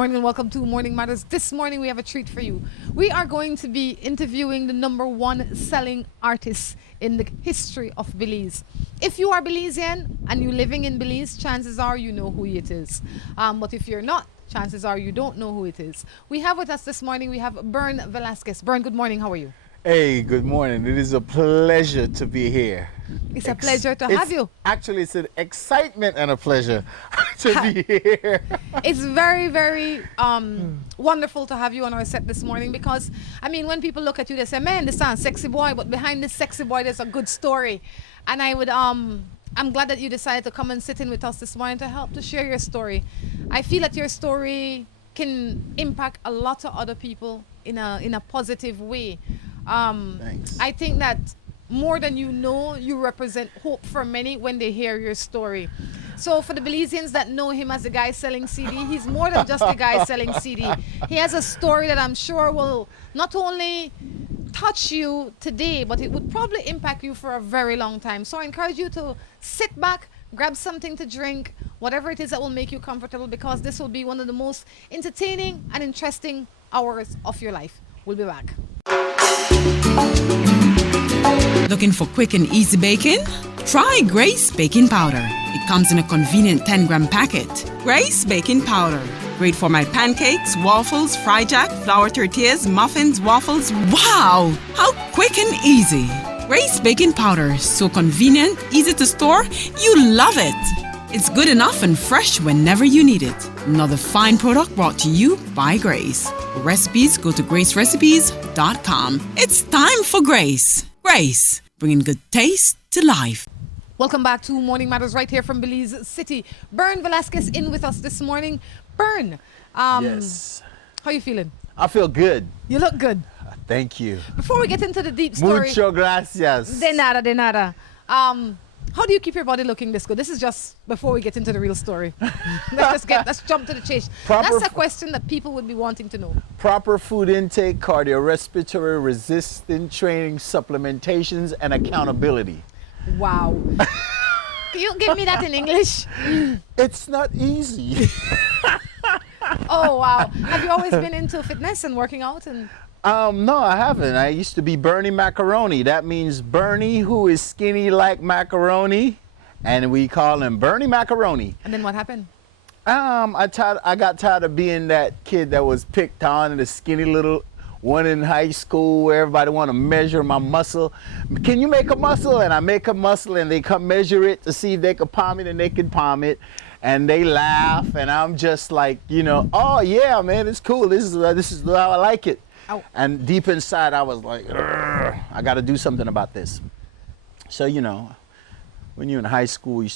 morning and welcome to Morning Matters. This morning we have a treat for you. We are going to be interviewing the #1 selling artist in the history of Belize. If you are Belizean and you're living in Belize, chances are you know who it is. But if you're not, chances are you don't know who it is. We have with us this morning, we have Berne Velasquez. Berne, good morning. How are you? Hey, good morning. It is a pleasure to be here. It's a pleasure to have you. Actually, it's an excitement and a pleasure to be here. It's very, very wonderful to have you on our set this morning because, I mean, when people look at you, they say, man, this sounds sexy boy, but behind this sexy boy, there's a good story. And I'm glad that you decided to come and sit in with us this morning to help to share your story. I feel that your story can impact a lot of other people in a positive way. Thanks. I think that more than you know, you represent hope for many when they hear your story. So for the Belizeans that know him as the guy selling CD, he's more than just a guy selling CD. He has a story that I'm sure will not only touch you today, but it would probably impact you for a very long time. So I encourage you to sit back, grab something to drink, whatever it is that will make you comfortable, because this will be one of the most entertaining and interesting hours of your life. We'll be back. Looking for quick and easy baking? Try Grace Baking Powder. It comes in a convenient 10-gram packet. Grace Baking Powder. Great for my pancakes, waffles, fry jack, flour tortillas, muffins, waffles. Wow! How quick and easy. Grace Baking Powder. So convenient, easy to store. You love it. It's good enough and fresh whenever you need it. Another fine product brought to you by Grace. For recipes, go to gracerecipes.com. It's time for Grace. Grace, bringing good taste to life. Welcome back to Morning Matters right here from Belize City. Berne Velasquez in with us this morning. Berne, Yes. how you feeling? I feel good. You look good. Thank you. Before we get into the deep story, Mucho gracias. de nada. How do you keep your body looking this good? This is just before we get into the real story. Let's jump to the chase. That's a question that people would be wanting to know. Proper food intake, cardiorespiratory resistant training, supplementations, and accountability. Wow. Can you give me that in English? It's not easy. Oh, wow. Have you always been into fitness and working out? No, I haven't. I used to be Bernie Macaroni. That means Bernie, who is skinny like macaroni, and we call him Bernie Macaroni. And then what happened? I got tired of being that kid that was picked on and the skinny little one in high school where everybody want to measure my muscle. Can you make a muscle? And I make a muscle and they come measure it to see if they could palm it, and they can palm it. And they laugh, and I'm just like, oh yeah, man, it's cool. This is how I like it. Ow. And deep inside, I was like, I got to do something about this. So, when you're in high school, you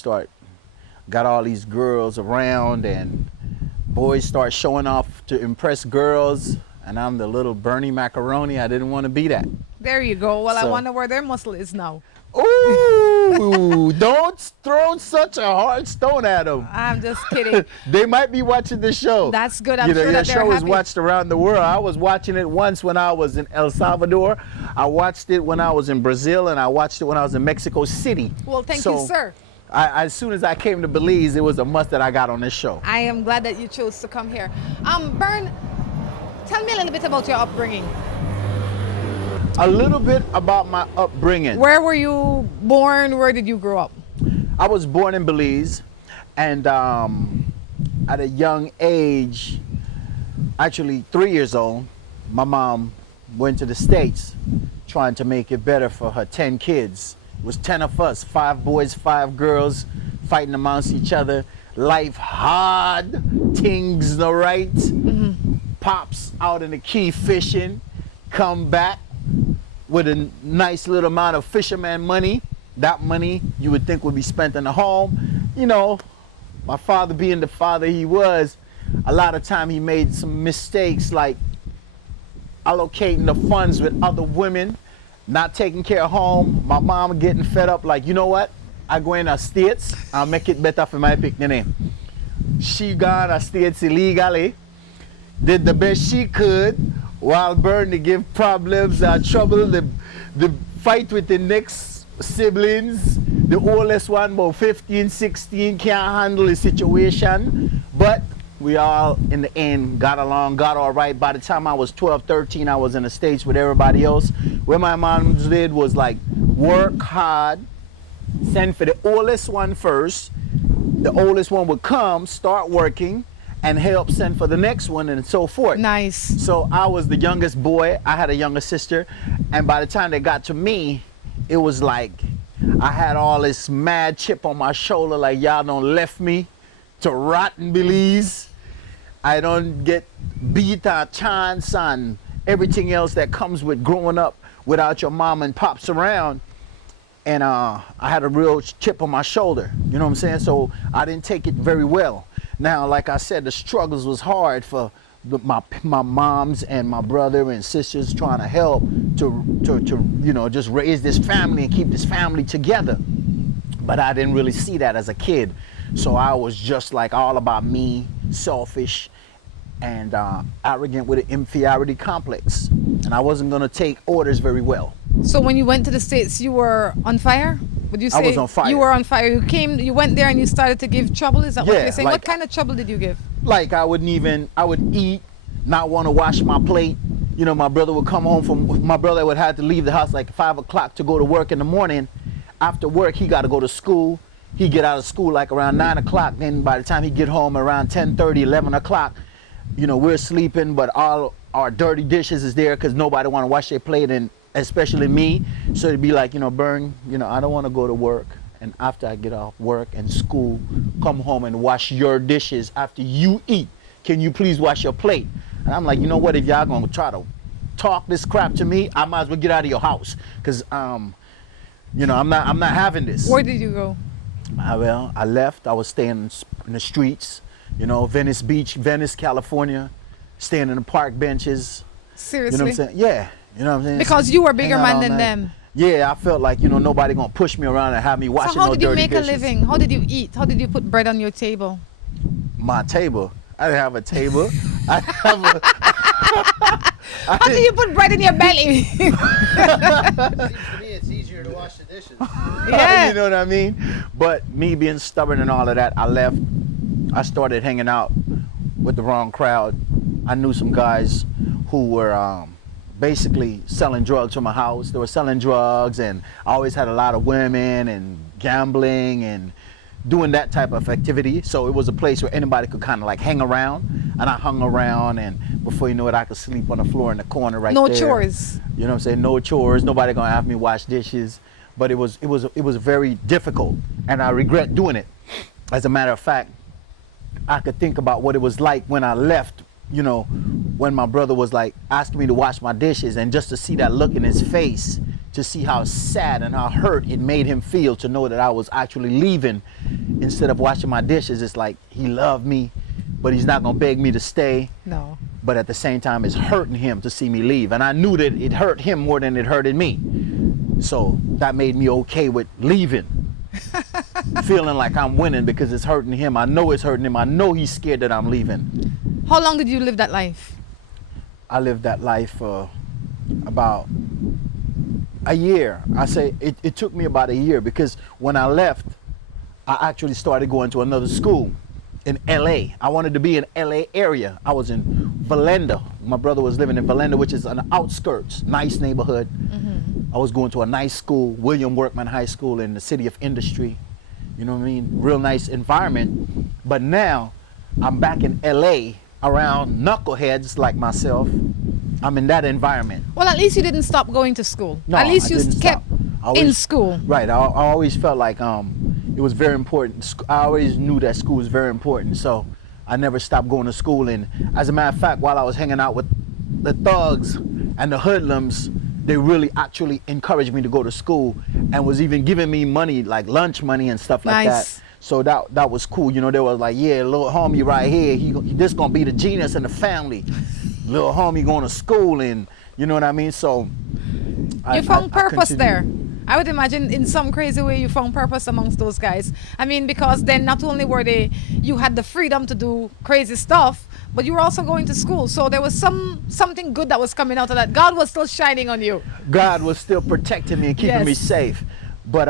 got all these girls around, and boys start showing off to impress girls. And I'm the little Bernie Macaroni. I didn't want to be that. There you go. Well, I So- wonder where their muscle is now. Ooh, don't throw such a hard stone at them. I'm just kidding. They might be watching the show. That's good. I'm Your sure that they're show is happy. watched around the world. I was watching it once when I was in El Salvador. I watched it when I was in Brazil, and I watched it when I was in Mexico City. Well, thank you, So, sir. As soon as I came to Belize, it was a must that I got on this show. I am glad that you chose to come here. Berne, tell me a little bit about your upbringing. A little bit about my upbringing. Where were you born? Where did you grow up? I was born in Belize, and at a young age, actually 3 years old, my mom went to the States trying to make it better for her 10 kids. It was 10 of us, 5 boys, 5 girls, fighting amongst each other. Life hard, things no right. Pops out in the key fishing, come back with a nice little amount of fisherman money. That money you would think would be spent in the home. My father being the father he was, a lot of time he made some mistakes, like allocating the funds with other women, not taking care of home. My mom getting fed up, like, you know what? I go in the States, I'll make it better for my picnic. She gone to States illegally, did the best she could, while Berne give problems and trouble, the fight with the next siblings. The oldest one, about 15, 16, can't handle the situation. But we all in the end got along, got all right. By the time I was 12, 13, I was in the States with everybody else. What my mom did was like work hard, send for the oldest one first. The oldest one would come, start working, and help send for the next one, and so forth. Nice. So I was the youngest boy. I had a younger sister, and by the time they got to me, it was like I had all this mad chip on my shoulder, like y'all done left me to rot in Belize. I don't get beat a chance and everything else that comes with growing up without your mom and pops around. And I had a real chip on my shoulder, you know what I'm saying? So I didn't take it very well. Now, like I said, the struggles was hard for my moms and my brother and sisters trying to help to you know, just raise this family and keep this family together. But I didn't really see that as a kid. So I was just like all about me, selfish, and arrogant with an inferiority complex. And I wasn't gonna take orders very well. So when you went to the States, you were on fire? Would you say I was on fire. You were on fire. You went there and you started to give trouble? Is that what Yeah, you're saying? like, What kind of trouble did you give? Like I would eat, not want to wash my plate. You know, my brother would come home my brother would have to leave the house like 5 o'clock to go to work in the morning. After work, he got to go to school. He'd get out of school like around 9 o'clock. Then by the time he get home around 10:30, 11 o'clock, you know, we're sleeping, but all our dirty dishes is there because nobody want to wash their plate, and especially me. So it'd be like, you know, Berne, you know, I don't want to go to work. And after I get off work and school, come home and wash your dishes after you eat. Can you please wash your plate? And I'm like, you know what, if y'all gonna try to talk this crap to me, I might as well get out of your house. Cause you know, I'm not having this. Where did you go? Well, I left. I was staying in the streets, you know, Venice Beach, Venice, California, staying in the park benches. Seriously? You know what I'm saying? Yeah. You know what I'm saying? Because you were a bigger Hang out man all than night. them. Yeah, I felt like, you know, nobody gonna push me around and have me washing So how no did you dirty make dishes. a living? How did you eat? How did you put bread on your table? My table. I didn't have a table. I have a. How do you put bread in your belly? Seems to me it's easier to wash the dishes. Yeah. You know what I mean? But me being stubborn and all of that, I left. I started hanging out with the wrong crowd. I knew some guys who were basically selling drugs from my house. They were selling drugs, and I always had a lot of women and gambling and doing that type of activity. So it was a place where anybody could kind of like hang around, and I hung around, and before you know it, I could sleep on the floor in the corner right No there. chores. You know what I'm saying? No chores. Nobody gonna have me wash dishes. But it was very difficult, and I regret doing it. As a matter of fact, I could think about what it was like when I left, you know, when my brother was like asking me to wash my dishes, and just to see that look in his face, to see how sad and how hurt it made him feel to know that I was actually leaving instead of washing my dishes. It's like he loved me, but he's not gonna beg me to stay. No. But at the same time, it's hurting him to see me leave. And I knew that it hurt him more than it hurted me. So that made me okay with leaving. Feeling like I'm winning because it's hurting him. I know it's hurting him. I know he's scared that I'm leaving. How long did you live that life? I lived that life for about a year. I say it took me about a year, because when I left, I actually started going to another school in LA. I wanted to be in LA area. I was in Valenda. My brother was living in Valenda, which is an outskirts, nice neighborhood. I was going to a nice school, William Workman High School in the city of Industry. You know what I mean? Real nice environment. But now I'm back in LA around knuckleheads like myself. I'm in that environment. Well, at least you didn't stop going to school. No, at least I you didn't kept stop. I in always- school. Right. I always felt like it was very important. I always knew that school was very important. So I never stopped going to school. And as a matter of fact, while I was hanging out with the thugs and the hoodlums, they really actually encouraged me to go to school, and was even giving me money, like lunch money and stuff like Nice. that. So that was cool. You know, they was like, yeah, little homie right here, this gonna be the genius in the family. Little homie going to school, and you know what I mean? So You found purpose continued. there. I would imagine in some crazy way you found purpose amongst those guys. I mean, because then not only you had the freedom to do crazy stuff, but you were also going to school. So there was something good that was coming out of that. God was still shining on you. God was still protecting me and keeping me Yes. safe. But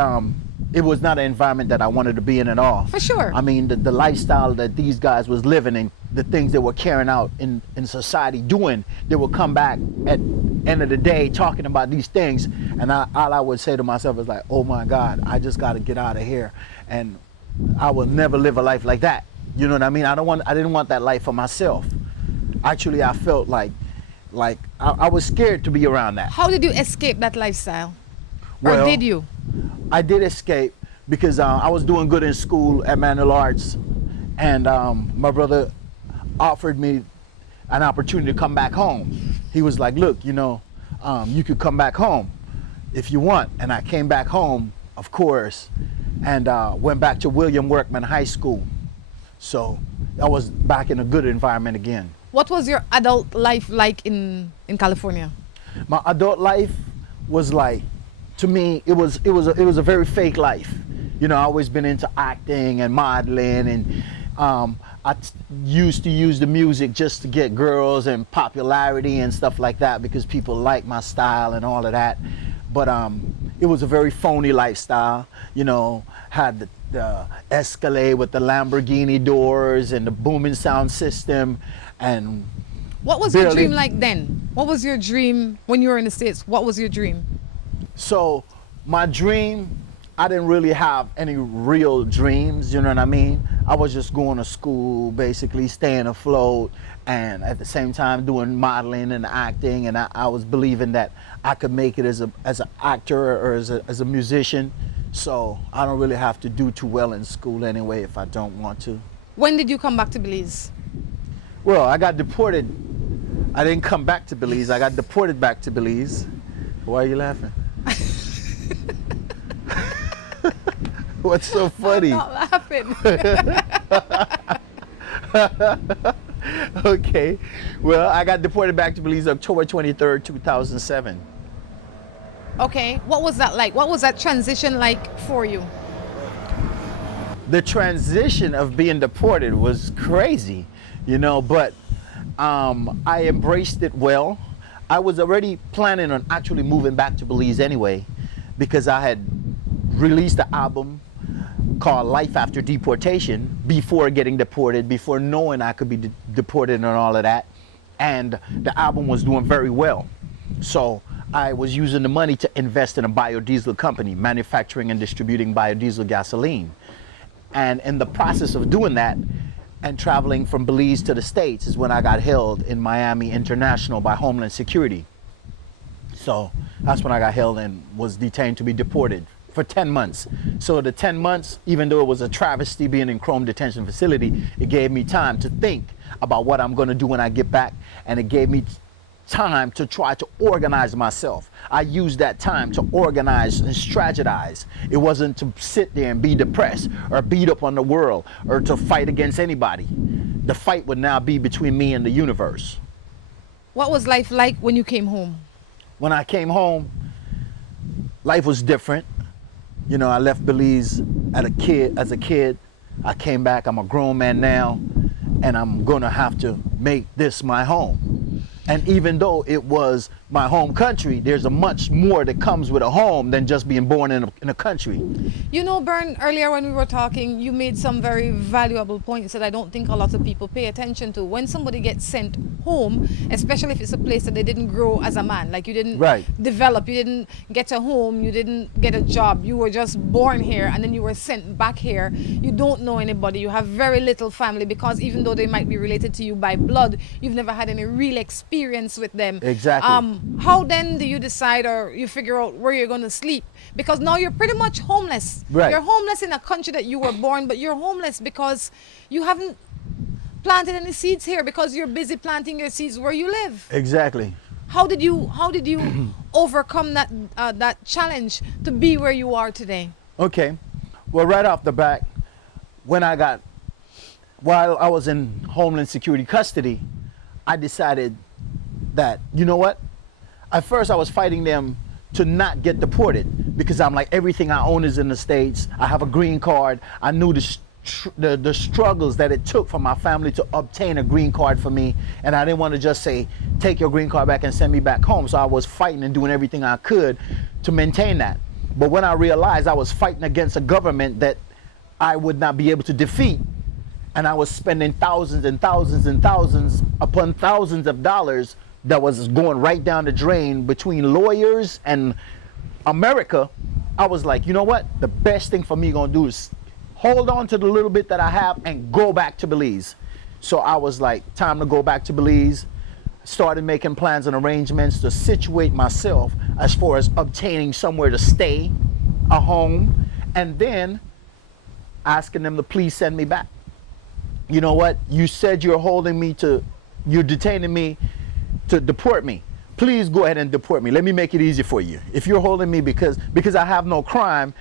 it was not an environment that I wanted to be in at all. For sure. I mean, the lifestyle that these guys was living and the things they were carrying out in society doing, they would come back at end of the day talking about these things, and all I would say to myself is like, oh my God, I just got to get out of here, and I will never live a life like that. You know what I mean? I didn't want that life for myself. Actually, I felt like I was scared to be around that. How did you escape that lifestyle? Well, or did you? I did escape because I was doing good in school at Manual Arts, and my brother offered me an opportunity to come back home. He was like, look, you know, you could come back home if you want. And I came back home, of course, and went back to William Workman High School. So I was back in a good environment again. What was your adult life like in California? My adult life was like, to me, it was a very fake life. You know, I always been into acting and modeling, and I used to use the music just to get girls and popularity and stuff like that because people like my style and all of that. But it was a very phony lifestyle. You know, had the Escalade with the Lamborghini doors and the booming sound system, and what was your dream like then? What was your dream when you were in the States? What was your dream? So my dream, I didn't really have any real dreams, you know what I mean? I was just going to school, basically staying afloat, and at the same time doing modeling and acting, and I was believing that I could make it as an actor or as a musician. So I don't really have to do too well in school anyway if I don't want to. When did you come back to Belize? Well, I got deported. I didn't come back to Belize. I got deported back to Belize. Why are you laughing? What's so funny? I'm not laughing. Okay. Well, I got deported back to Belize October 23rd, 2007. Okay. What was that like? What was that transition like for you? The transition of being deported was crazy, you know, but I embraced it well. I was already planning on actually moving back to Belize anyway, because I had released an album called Life After Deportation before getting deported, before knowing I could be deported and all of that. And the album was doing very well. So I was using the money to invest in a biodiesel company, manufacturing and distributing biodiesel gasoline. And in the process of doing that and traveling from Belize to the States is when I got held in Miami International by Homeland Security. So that's when I got held and was detained to be deported for 10 months. So the 10 months, even though it was a travesty being in Chrome Detention Facility, it gave me time to think about what I'm going to do when I get back, and it gave me time to try to organize myself. I used that time to organize and strategize. It wasn't to sit there and be depressed or beat up on the world or to fight against anybody. The fight would now be between me and the universe. What was life like when you came home? When I came home, life was different. You know, I left Belize as a kid. I came back, I'm a grown man now, and I'm gonna have to make this my home. And even though it was my home country, there's a much more that comes with a home than just being born in a country. You know, Berne, earlier when we were talking, you made some very valuable points that I don't think a lot of people pay attention to. When somebody gets sent home, especially if it's a place that they didn't grow as a man, like you didn't develop, you didn't get a home, you didn't get a job, you were just born here and then you were sent back here. You don't know anybody, you have very little family, because even though they might be related to you by blood, you've never had any real experience with them. Exactly. How then do you decide, or you figure out where you're going to sleep? Because now you're pretty much homeless. Right. You're homeless in a country that you were born, but you're homeless because you haven't planted any seeds here, because you're busy planting your seeds where you live. Exactly. How did you overcome that challenge to be where you are today? Okay. Well, right off the bat, while I was in Homeland Security custody, I decided that, you know what? At first I was fighting them to not get deported, because I'm like, everything I own is in the States. I have a green card. I knew the struggles that it took for my family to obtain a green card for me, and I didn't want to just say, take your green card back and send me back home. So I was fighting and doing everything I could to maintain that. But when I realized I was fighting against a government that I would not be able to defeat, and I was spending thousands and thousands and thousands upon thousands of dollars that was going right down the drain between lawyers and America, I was like, you know what? The best thing for me gonna do is hold on to the little bit that I have and go back to Belize. So I was like, time to go back to Belize. Started making plans and arrangements to situate myself as far as obtaining somewhere to stay, a home, and then asking them to please send me back. You know what? You said you're detaining me to deport me. Please go ahead and deport me. Let me make it easy for you. If you're holding me because I have no crime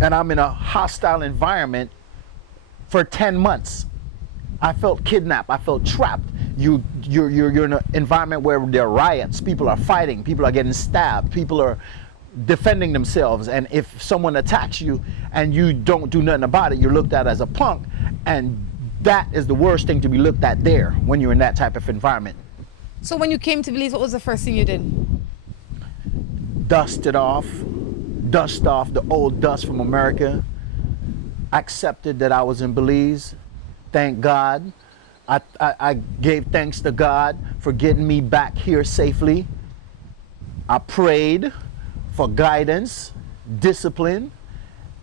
and I'm in a hostile environment for 10 months, I felt kidnapped. I felt trapped. You're in an environment where there are riots. People are fighting. People are getting stabbed. People are defending themselves. And if someone attacks you and you don't do nothing about it, you're looked at as a punk. And that is the worst thing to be looked at there when you're in that type of environment. So when you came to Belize, what was the first thing you did? Dust off the old dust from America. Accepted that I was in Belize. Thank God. I gave thanks to God for getting me back here safely. I prayed for guidance, discipline,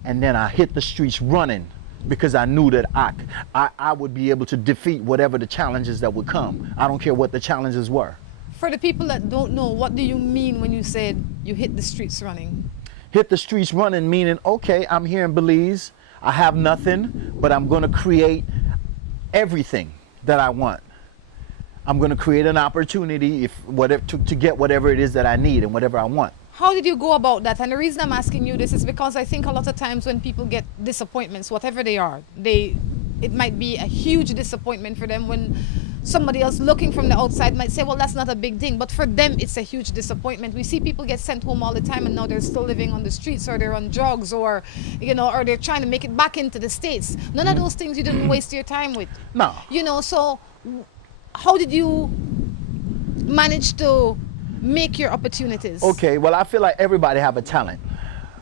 and then I hit the streets running because I knew that I would be able to defeat whatever the challenges that would come. I don't care what the challenges were. For the people that don't know, what do you mean when you said you hit the streets running? Hit the streets running meaning, okay, I'm here in Belize. I have nothing, but I'm going to create everything that I want. I'm going to create an opportunity to get whatever it is that I need and whatever I want. How did you go about that? And the reason I'm asking you this is because I think a lot of times when people get disappointments, whatever they are, it might be a huge disappointment for them when somebody else looking from the outside might say, well, that's not a big thing. But for them, it's a huge disappointment. We see people get sent home all the time and now they're still living on the streets or they're on drugs or they're trying to make it back into the States. None of those things you didn't waste your time with. No. So how did you manage to make your opportunities? Okay, well, I feel like everybody have a talent.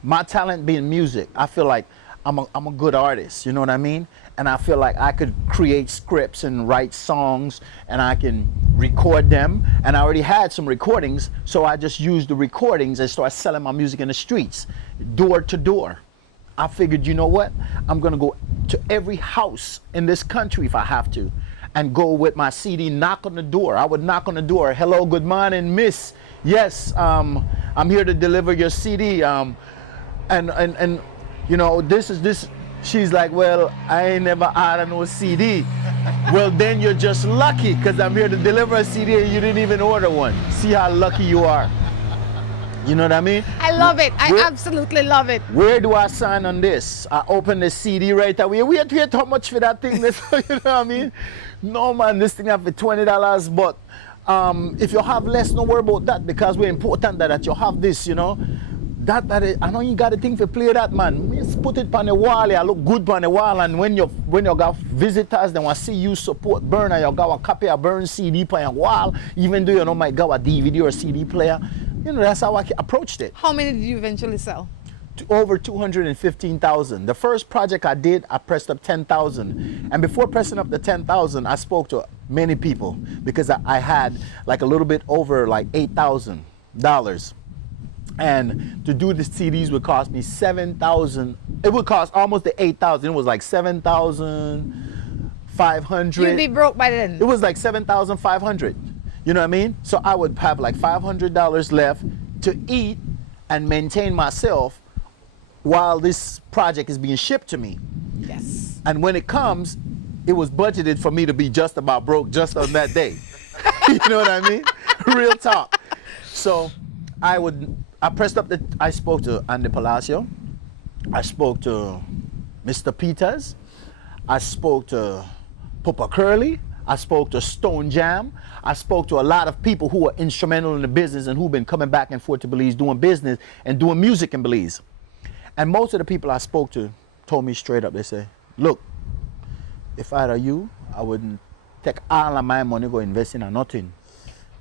My talent being music. I feel like I'm a good artist, you know what I mean? And I feel like I could create scripts and write songs and I can record them. And I already had some recordings, so I just used the recordings and started selling my music in the streets, door to door. I figured, you know what? I'm gonna go to every house in this country if I have to and go with my CD, knock on the door. I would knock on the door. Hello, good morning, miss. Yes, I'm here to deliver your CD. And this. She's like, well, I ain't never had no CD. Well, then you're just lucky because I'm here to deliver a CD and you didn't even order one. See how lucky you are. You know what I mean? I love it. I absolutely love it. Where do I sign on this? I open the CD right away. We had how much for that thing? You know what I mean? No, man, this thing have for $20, but if you have less, don't worry about that because we're important that you have this, you know. I know you got a thing to play that, man. Just put it on the wall. I look good on the wall, and when you got visitors, they want to see you support Berne. You got a copy of Berne CD on your wall, even though you know might got a DVD or a CD player. You know, that's how I approached it. How many did you eventually sell? Over 215,000. The first project I did, I pressed up 10,000. And before pressing up the 10,000, I spoke to many people because I had like a little bit over like $8,000. And to do the CDs would cost me $7,000. It would cost almost the $8,000. It was like $7,500. You'd be broke by then. It was like $7,500. You know what I mean? So I would have like $500 left to eat and maintain myself while this project is being shipped to me. Yes. And when it comes, it was budgeted for me to be just about broke just on that day. You know what I mean? Real talk. So I spoke to Andy Palacio. I spoke to Mr. Peters. I spoke to Papa Curly. I spoke to Stone Jam. I spoke to a lot of people who are instrumental in the business and who've been coming back and forth to Belize doing business and doing music in Belize. And most of the people I spoke to told me straight up, they say, look, if I were you, I wouldn't take all of my money go invest in nothing.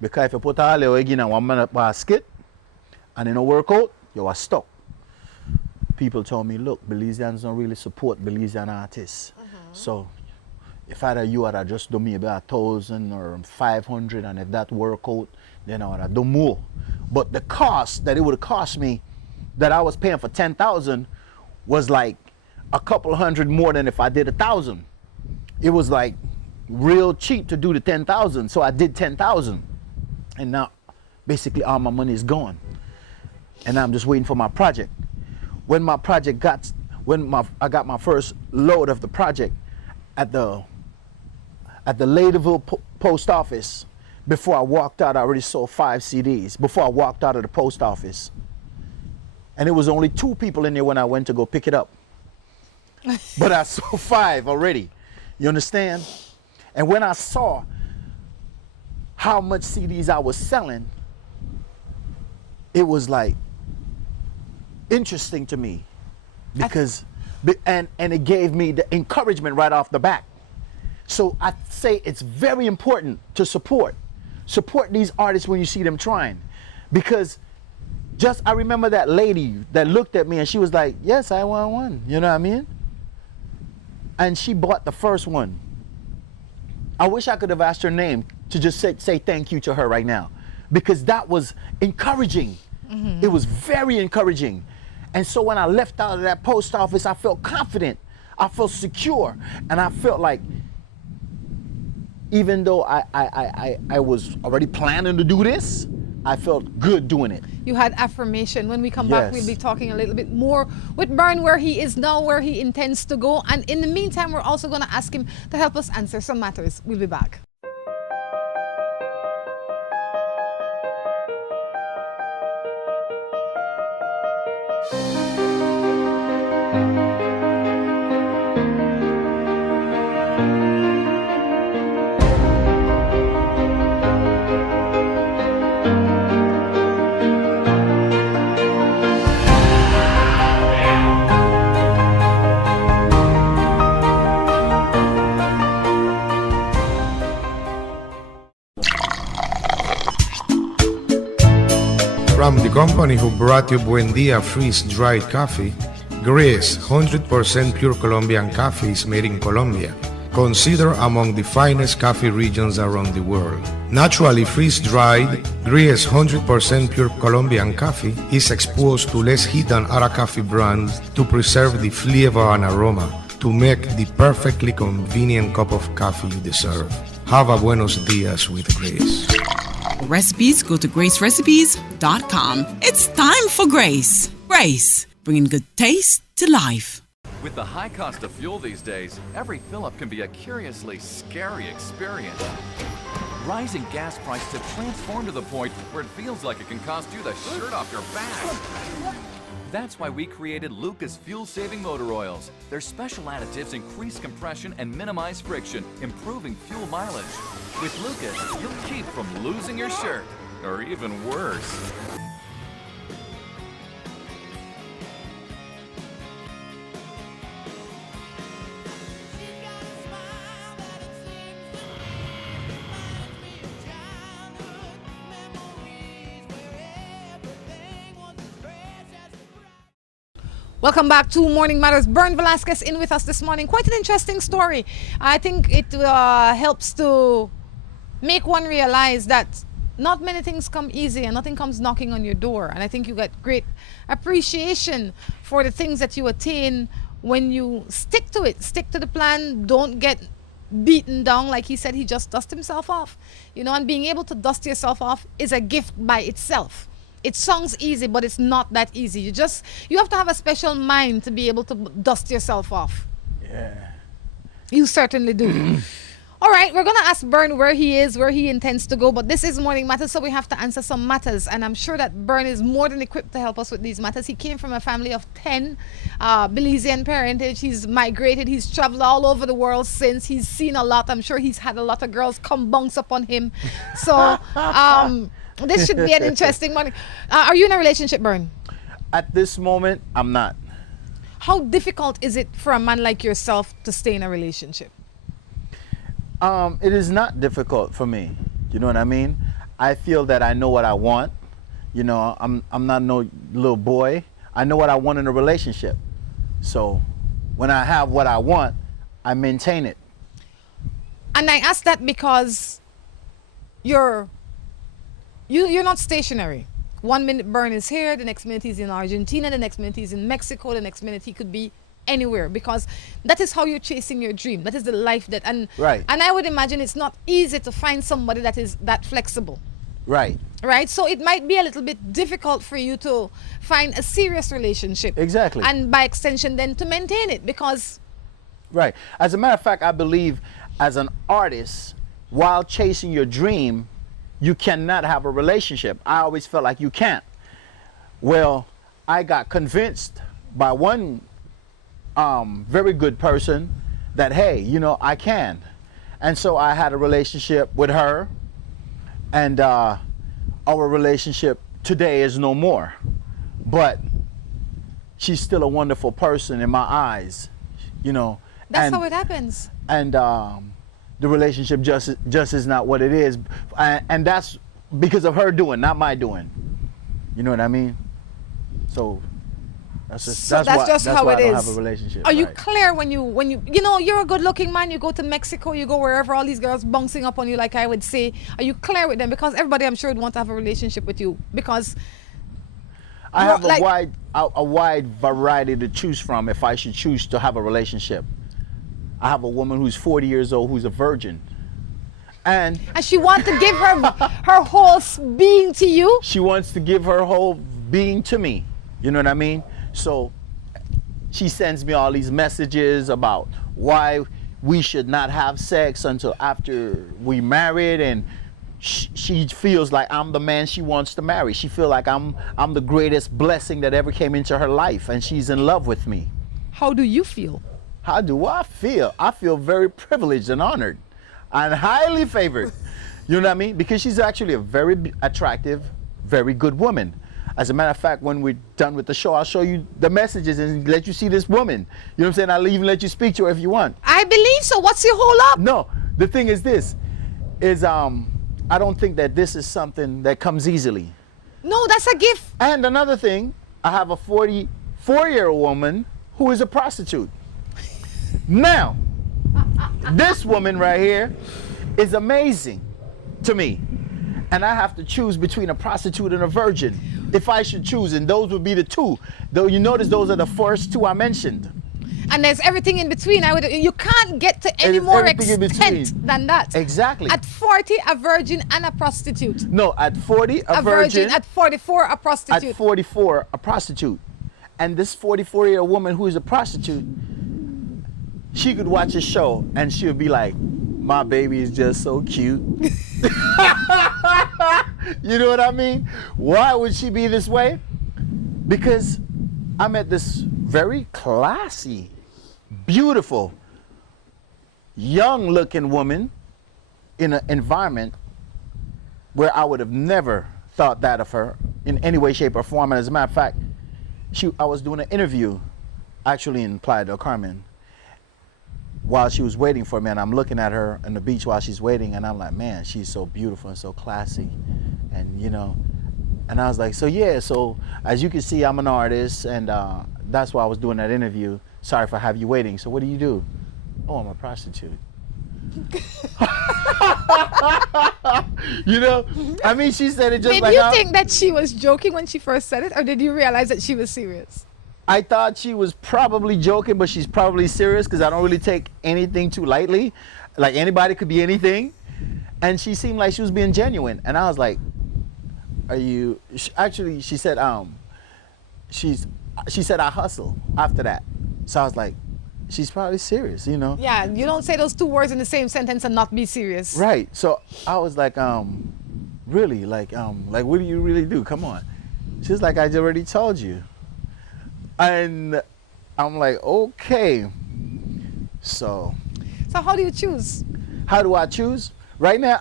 Because if you put all your egg in one basket and it don't work out, you are stuck. people told me, look, Belizeans don't really support Belizean artists. So if either you would have just do maybe 1,000 or 500, and if that work out, then I would have do more. But the cost that it would have cost me, that I was paying for 10,000, was like a couple hundred more than if I did 1,000. It was like real cheap to do the 10,000, so I did 10,000, and now basically all my money is gone, and I'm just waiting for my project. When my project I got my first load of the project at the Ladeville post office. Before I walked out, I already sold 5 CDs before I walked out of the post office, and it was only 2 people in there when I went to go pick it up. But I sold 5 already. You understand? And when I saw how much CDs I was selling, it was like interesting to me, because and it gave me the encouragement right off the bat. So I say it's very important to support these artists when you see them trying, because just I remember that lady that looked at me and she was like, yes, I want one, you know what I mean? And she bought the first one. I wish I could have asked her name to just say thank you to her right now, because that was encouraging. It was very encouraging. And so when I left out of that post office, I felt confident, I felt secure, and I felt like, even though I was already planning to do this, I felt good doing it. You had affirmation. When we come back, we'll be talking a little bit more with Berne, where he is now, where he intends to go. And in the meantime, we're also going to ask him to help us answer some matters. We'll be back. From the company who brought you Buen Dia freeze-dried coffee, Greece 100% pure Colombian coffee is made in Colombia, considered among the finest coffee regions around the world. Naturally freeze-dried, Greece 100% pure Colombian coffee is exposed to less heat than other coffee brands to preserve the flavor and aroma to make the perfectly convenient cup of coffee you deserve. Have a buenos dias with Grace. For recipes, go to gracerecipes.com. It's time for Grace. Grace, bringing good taste to life. With the high cost of fuel these days, every fill-up can be a curiously scary experience. Rising gas prices have transformed to the point where it feels like it can cost you the shirt off your back. That's why we created Lucas fuel-saving motor oils. Their special additives increase compression and minimize friction, improving fuel mileage. With Lucas, you'll keep from losing your shirt, or even worse. Welcome back to Morning Matters. Berne Velasquez in with us this morning. Quite an interesting story. I think it helps to make one realize that not many things come easy and nothing comes knocking on your door. And I think you get great appreciation for the things that you attain when you stick to it, stick to the plan, don't get beaten down. Like he said, he just dusted himself off, you know, and being able to dust yourself off is a gift by itself. It sounds easy, but it's not that easy. You have to have a special mind to be able to dust yourself off. Yeah. You certainly do. All right, we're going to ask Berne where he is, where he intends to go, but this is Morning Matters, so we have to answer some matters, and I'm sure that Berne is more than equipped to help us with these matters. He came from a family of 10, Belizean parentage. He's migrated, he's traveled all over the world since. He's seen a lot. I'm sure he's had a lot of girls come bounce upon him. So, this should be an interesting morning. Are you in a relationship, Berne? At this moment, I'm not. How difficult is it for a man like yourself to stay in a relationship? It is not difficult for me. You know what I mean? I feel that I know what I want. You know, I'm not no little boy. I know what I want in a relationship. So when I have what I want, I maintain it. And I ask that because you're not stationary. 1 minute Berne is here, the next minute he's in Argentina, the next minute he's in Mexico, the next minute he could be anywhere, because that is how you're chasing your dream. That is the life that, and Right. and I would imagine it's not easy to find somebody that is that flexible. Right. Right, so it might be a little bit difficult for you to find a serious relationship. Exactly. And by extension, then to maintain it, because Right. As a matter of fact, I believe as an artist, while chasing your dream, you cannot have a relationship. I always felt like you can't. Well, I got convinced by one very good person that, hey, you know, I can. And so I had a relationship with her, and our relationship today is no more. But she's still a wonderful person in my eyes, you know. that's how it happens. And the relationship just is not what it is, and that's because of her doing, not my doing. You know what I mean? So that's just So that's just how why it I don't is. have a relationship. Are you right. clear when you know you're a good-looking man? You go to Mexico, you go wherever, all these girls bouncing up on you, like I would say. Are you clear with them? Because everybody, I'm sure, would want to have a relationship with you. Because I have like- a wide variety to choose from if I should choose to have a relationship. I have a woman who's 40 years old who's a virgin, and she wants to give her whole being to you. she wants to give her whole being to me. You know what I mean? So she sends me all these messages about why we should not have sex until after we married, and she feels like I'm the man she wants to marry. She feels like I'm the greatest blessing that ever came into her life, and she's in love with me. How do you feel? How do I feel? I feel very privileged and honored and highly favored. You know what I mean? Because she's actually a very attractive, very good woman. As a matter of fact, when we're done with the show, I'll show you the messages and let you see this woman. You know what I'm saying? I'll even let you speak to her if you want. I believe so. What's your whole up? No, the thing is this, is I don't think that this is something that comes easily. No, that's a gift. And another thing, I have a 44-year-old woman who is a prostitute. Now, this woman right here is amazing to me. And I have to choose between a prostitute and a virgin if I should choose, and those would be the two. Though you notice those are the first two I mentioned. And there's everything in between. You can't get to any There's more everything in extent between. than that. Exactly. At 40, a virgin and a prostitute. No, at 40, a virgin. At 44, a prostitute. At 44, a prostitute. And this 44-year-old woman who is a prostitute, she could watch a show and she would be like, my baby is just so cute. You know what I mean? Why would she be this way? Because I met this very classy, beautiful, young-looking woman in an environment where I would have never thought that of her in any way, shape, or form. And as a matter of fact, I was doing an interview actually in Playa del Carmen while she was waiting for me, and I'm looking at her on the beach while she's waiting, and I'm like, man, she's so beautiful and so classy. And you know, and I was like, so yeah, so as you can see, I'm an artist, and that's why I was doing that interview. Sorry for have you waiting. So what do you do? Oh, I'm a prostitute. You know, I mean, she said it just Did like you how- think that she was joking when she first said it, or did you realize that she was serious? I thought she was probably joking, but she's probably serious because I don't really take anything too lightly. Like anybody could be anything. And she seemed like she was being genuine. And I was like, are you, actually, she said, she said, I hustle after that. So I was like, she's probably serious, you know? Yeah, you don't say those two words in the same sentence and not be serious. Right. So I was like, really? Like what do you really do? Come on. She's like, I already told you. And I'm like, okay. So how do you choose? how do I choose? Right now,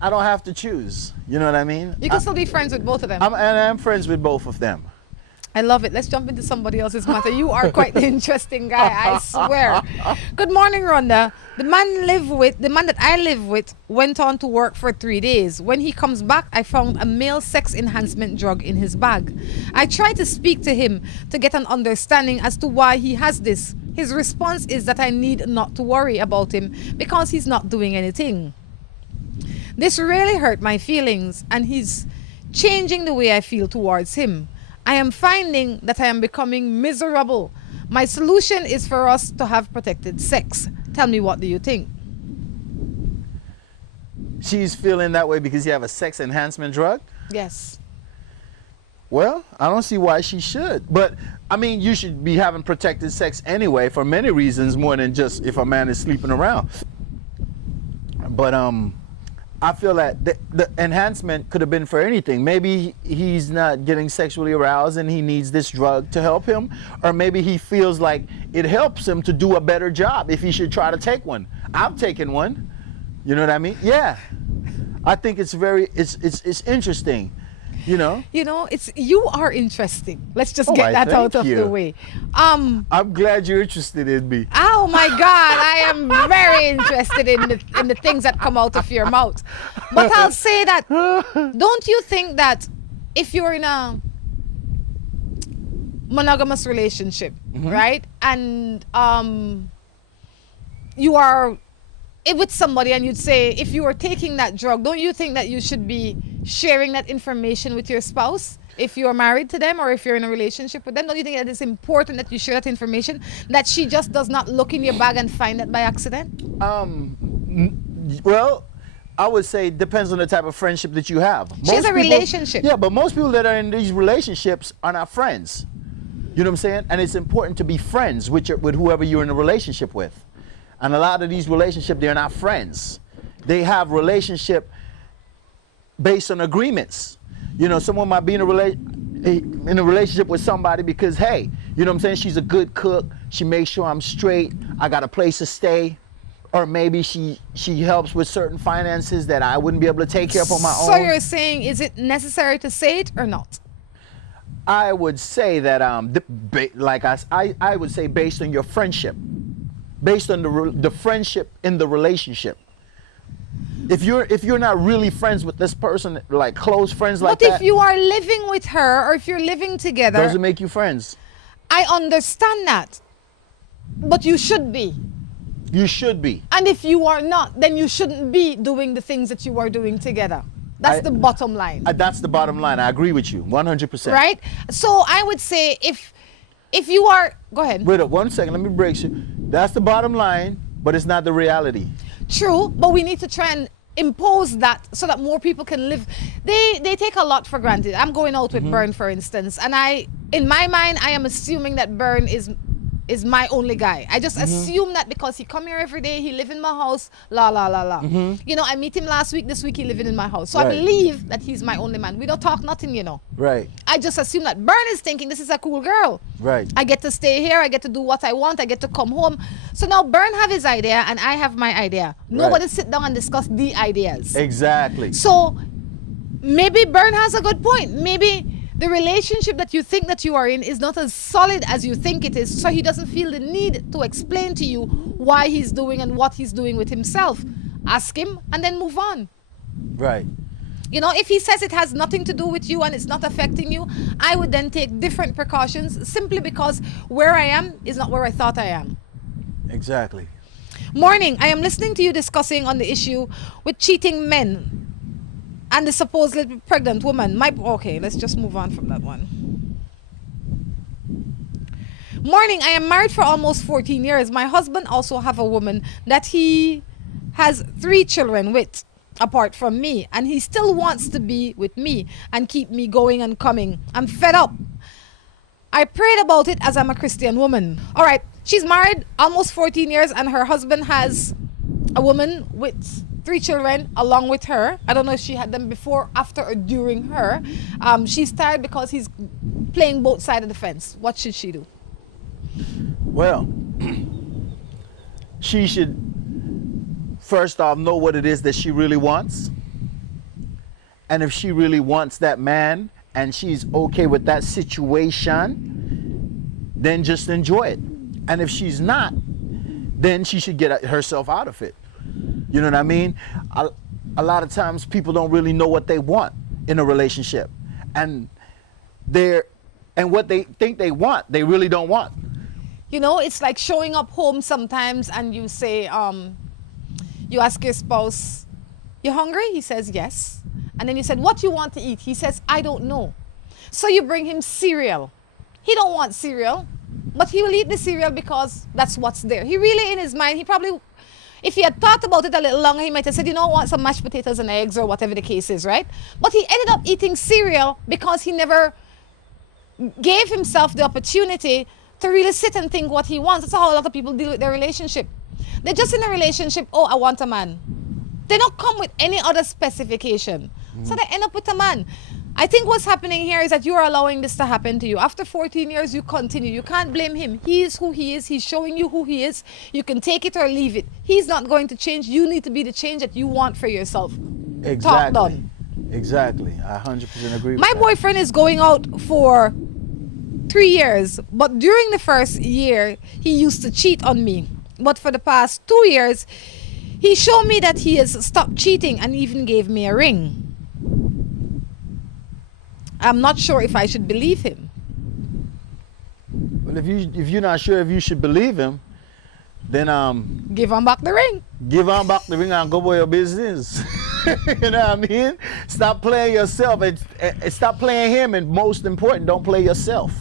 I don't have to choose. You know what I mean? You can still be friends with both of them. I'm friends with both of them. I love it. Let's jump into somebody else's matter. You are quite the interesting guy, I swear. Good morning, Rhonda. The man that I live with went on to work for 3 days. When he comes back, I found a male sex enhancement drug in his bag. I tried to speak to him to get an understanding as to why he has this. His response is that I need not to worry about him because he's not doing anything. This really hurt my feelings, and he's changing the way I feel towards him. I am finding that I am becoming miserable. My solution is for us to have protected sex. Tell me, what do you think? She's feeling that way because you have a sex enhancement drug? Yes. Well, I don't see why she should. But, I mean, you should be having protected sex anyway for many reasons more than just if a man is sleeping around. But, I feel that the enhancement could have been for anything. Maybe he's not getting sexually aroused and he needs this drug to help him. Or maybe he feels like it helps him to do a better job if he should try to take one. I've taken one. You know what I mean? Yeah. I think it's interesting. You know, you are interesting. Let's just Oh, get that out thank of you. the way. I'm glad you're interested in me. Oh my God, I am very interested in the things that come out of your mouth. But I'll say that, don't you think that if you're in a monogamous relationship, right, and you are with somebody and you'd say, if you are taking that drug, don't you think that you should be sharing that information with your spouse if you're married to them or if you're in a relationship with them? Don't you think that it's important that you share that information, that she just does not look in your bag and find that by accident? Well, I would say it depends on the type of friendship that you have. She has a relationship. Yeah, but most people that are in these relationships are not friends. You know what I'm saying? And it's important to be friends with whoever you're in a relationship with. And a lot of these relationships, they're not friends. They have relationship based on agreements. You know, someone might be in a relationship with somebody because, hey, you know what I'm saying? She's a good cook. She makes sure I'm straight. I got a place to stay. Or maybe she helps with certain finances that I wouldn't be able to take care of on my own. So you're saying, is it necessary to say it or not? I would say that, I would say based on your friendship. Based on the friendship in the relationship. If you're not really friends with this person, like close friends like that. But if you are living with her or if you're living together. Doesn't make you friends. I understand that. But you should be. You should be. And if you are not, then you shouldn't be doing the things that you are doing together. That's the bottom line. That's the bottom line. I agree with you 100%. Right? So I would say if you are, go ahead. Wait up 1 second, let me break you. That's the bottom line, but it's not the reality. True, but we need to try and impose that so that more people can live. They take a lot for granted. I'm going out with Berne, for instance, and in my mind, I am assuming that Berne is my only guy. I just assume that because he come here every day, he live in my house, la la la la. You know, I meet him last week, this week he living in my house. So I believe that he's my only man. We don't talk nothing, you know. Right. I just assume that Berne is thinking this is a cool girl. Right. I get to stay here, I get to do what I want, I get to come home. So now Berne have his idea and I have my idea. Nobody sit down and discuss the ideas. Exactly. So maybe Berne has a good point. Maybe the relationship that you think that you are in is not as solid as you think it is, so he doesn't feel the need to explain to you why he's doing and what he's doing with himself. Ask him and then move on. Right. You know, if he says it has nothing to do with you and it's not affecting you, I would then take different precautions simply because where I am is not where I thought I am. Exactly. Morning, I am listening to you discussing on the issue with cheating men and the supposedly pregnant woman. Okay, let's just move on from that one. Morning, I am married for almost 14 years. My husband also have a woman that he has 3 children with, apart from me. And he still wants to be with me and keep me going and coming. I'm fed up. I prayed about it as I'm a Christian woman. All right, she's married almost 14 years and her husband has a woman with 3 children along with her. I don't know if she had them before, after, or during her. She's tired because he's playing both sides of the fence. What should she do? Well, she should first off know what it is that she really wants. And if she really wants that man and she's okay with that situation, then just enjoy it. And if she's not, then she should get herself out of it. You know what I mean? A lot of times people don't really know what they want in a relationship, and what they think they want, they really don't want. You know, it's like showing up home sometimes and you say, you ask your spouse, "You hungry?" He says, "Yes." And then you said, "What do you want to eat?" He says, "I don't know." So you bring him cereal. He don't want cereal, but he will eat the cereal because that's what's there. He really, in his mind, he probably, if he had thought about it a little longer, he might have said, "You know, I want some mashed potatoes and eggs," or whatever the case is, right? But he ended up eating cereal because he never gave himself the opportunity to really sit and think what he wants. That's how a lot of people deal with their relationship. They're just in a relationship, "Oh, I want a man." They don't come with any other specification. So they end up with a man. I think what's happening here is that you are allowing this to happen to you. After 14 years, you continue. You can't blame him. He is who he is. He's showing you who he is. You can take it or leave it. He's not going to change. You need to be the change that you want for yourself. Exactly. Talk done. Exactly. I 100% agree with My that. boyfriend is going out for 3 years, but during the first year, he used to cheat on me. But for the past 2 years, he showed me that he has stopped cheating and even gave me a ring. I'm not sure if I should believe him. Well, if you're not sure if you should believe him, then Give him back the ring. give on back the ring and go about your business. You know what I mean? Stop playing yourself and stop playing him, and most important, don't play yourself.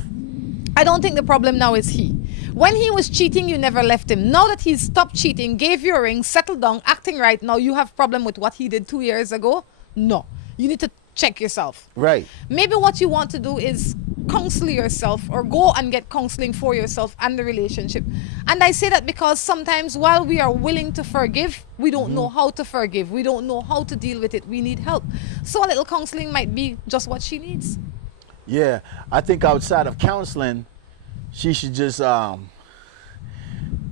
I don't think the problem now is he. When he was cheating, you never left him. Now that he's stopped cheating, gave you a ring, settled down, acting right, now you have problem with what he did 2 years ago? No. You need to check yourself. Right. Maybe what you want to do is counsel yourself, or go and get counseling for yourself and the relationship. And I say that because sometimes while we are willing to forgive, we don't know how to forgive. We don't know how to deal with it. We need help. So a little counseling might be just what she needs. Yeah. I think outside of counseling, she should just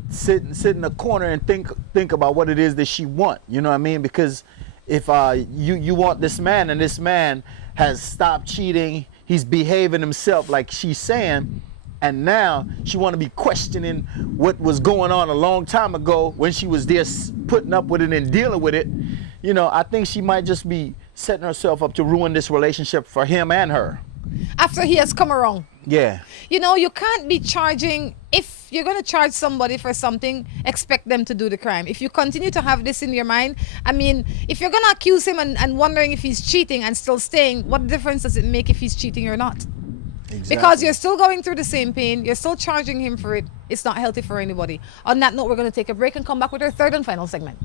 sit in the corner and think about what it is that she want. You know what I mean? Because if you want this man, and this man has stopped cheating, he's behaving himself like she's saying, and now she want to be questioning what was going on a long time ago when she was there putting up with it and dealing with it. You know, I think she might just be setting herself up to ruin this relationship for him and her. After he has come around. Yeah. You know, you can't be charging, if you're going to charge somebody for something, expect them to do the crime. If you continue to have this in your mind, I mean, if you're going to accuse him and wondering if he's cheating and still staying, what difference does it make if he's cheating or not? Exactly. Because you're still going through the same pain, you're still charging him for it. It's not healthy for anybody. On that note, we're going to take a break and come back with our third and final segment.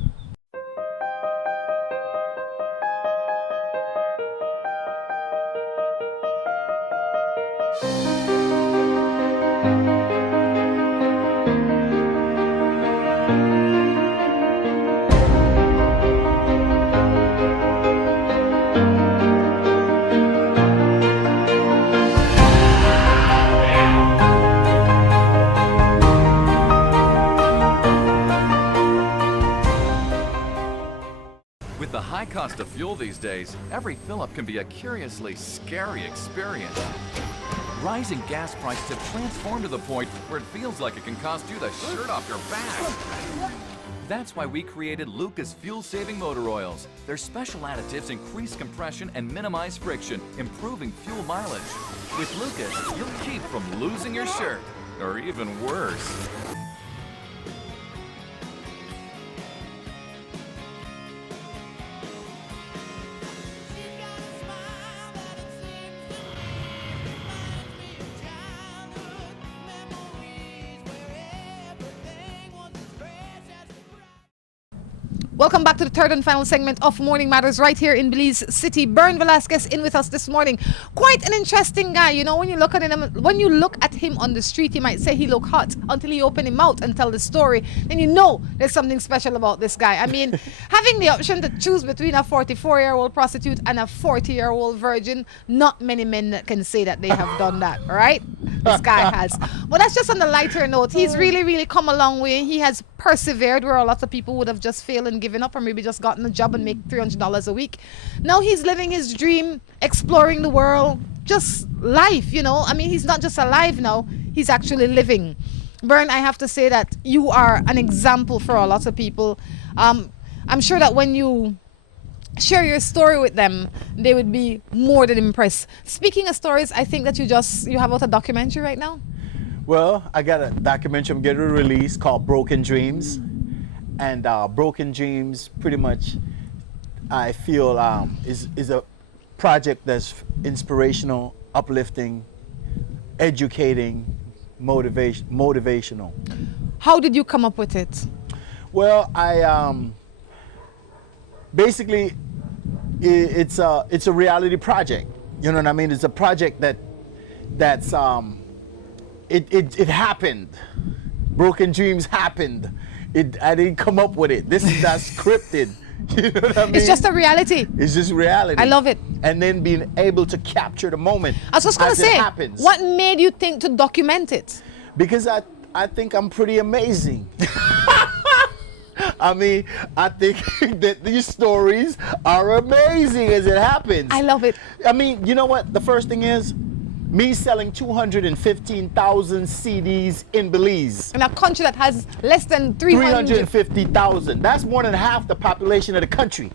With the high cost of fuel these days, every fill-up can be a curiously scary experience. Rising gas prices have transformed to the point where it feels like it can cost you the shirt off your back. That's why we created Lucas fuel-saving motor oils. Their special additives increase compression and minimize friction, improving fuel mileage. With Lucas, you'll keep from losing your shirt, or even worse. Welcome back to the third and final segment of Morning Matters right here in Belize City. Berne Velasquez in with us this morning. Quite an interesting guy. You know, when you look at him on the street, you might say he look hot until you open him out and tell the story. Then you know there's something special about this guy. I mean, having the option to choose between a 44-year-old prostitute and a 40-year-old virgin, not many men that can say that they have done that, all right? This guy has. But that's just on the lighter note. He's really, really come a long way. He has persevered where a lot of people would have just failed and given up, or maybe just gotten a job and make $300 a week. Now he's living his dream, exploring the world, just life, you know. I mean, he's not just alive now, he's actually living. Berne, I have to say that you are an example for a lot of people. I'm sure that when you share your story with them, they would be more than impressed. Speaking of stories, I think that you have out a documentary right now. Well, I got a documentary I'm getting to release called Broken Dreams. And Broken Dreams pretty much, I feel, is a project that's inspirational, uplifting, educating, motivational. How did you come up with it? Well, I basically it's a reality project. You know what I mean? It's a project that's it happened. Broken Dreams happened. I didn't come up with it. This is not scripted. You know what I mean? It's just a reality. It's just reality. I love it. And then being able to capture the moment. I was just gonna as say, it happens. what made you think to document it? Because I think I'm pretty amazing. I mean, I think that these stories are amazing as it happens. I love it. I mean, you know what? The first thing is me selling 215,000 CDs in Belize. In a country that has less than 300. 350,000. That's more than half the population of the country.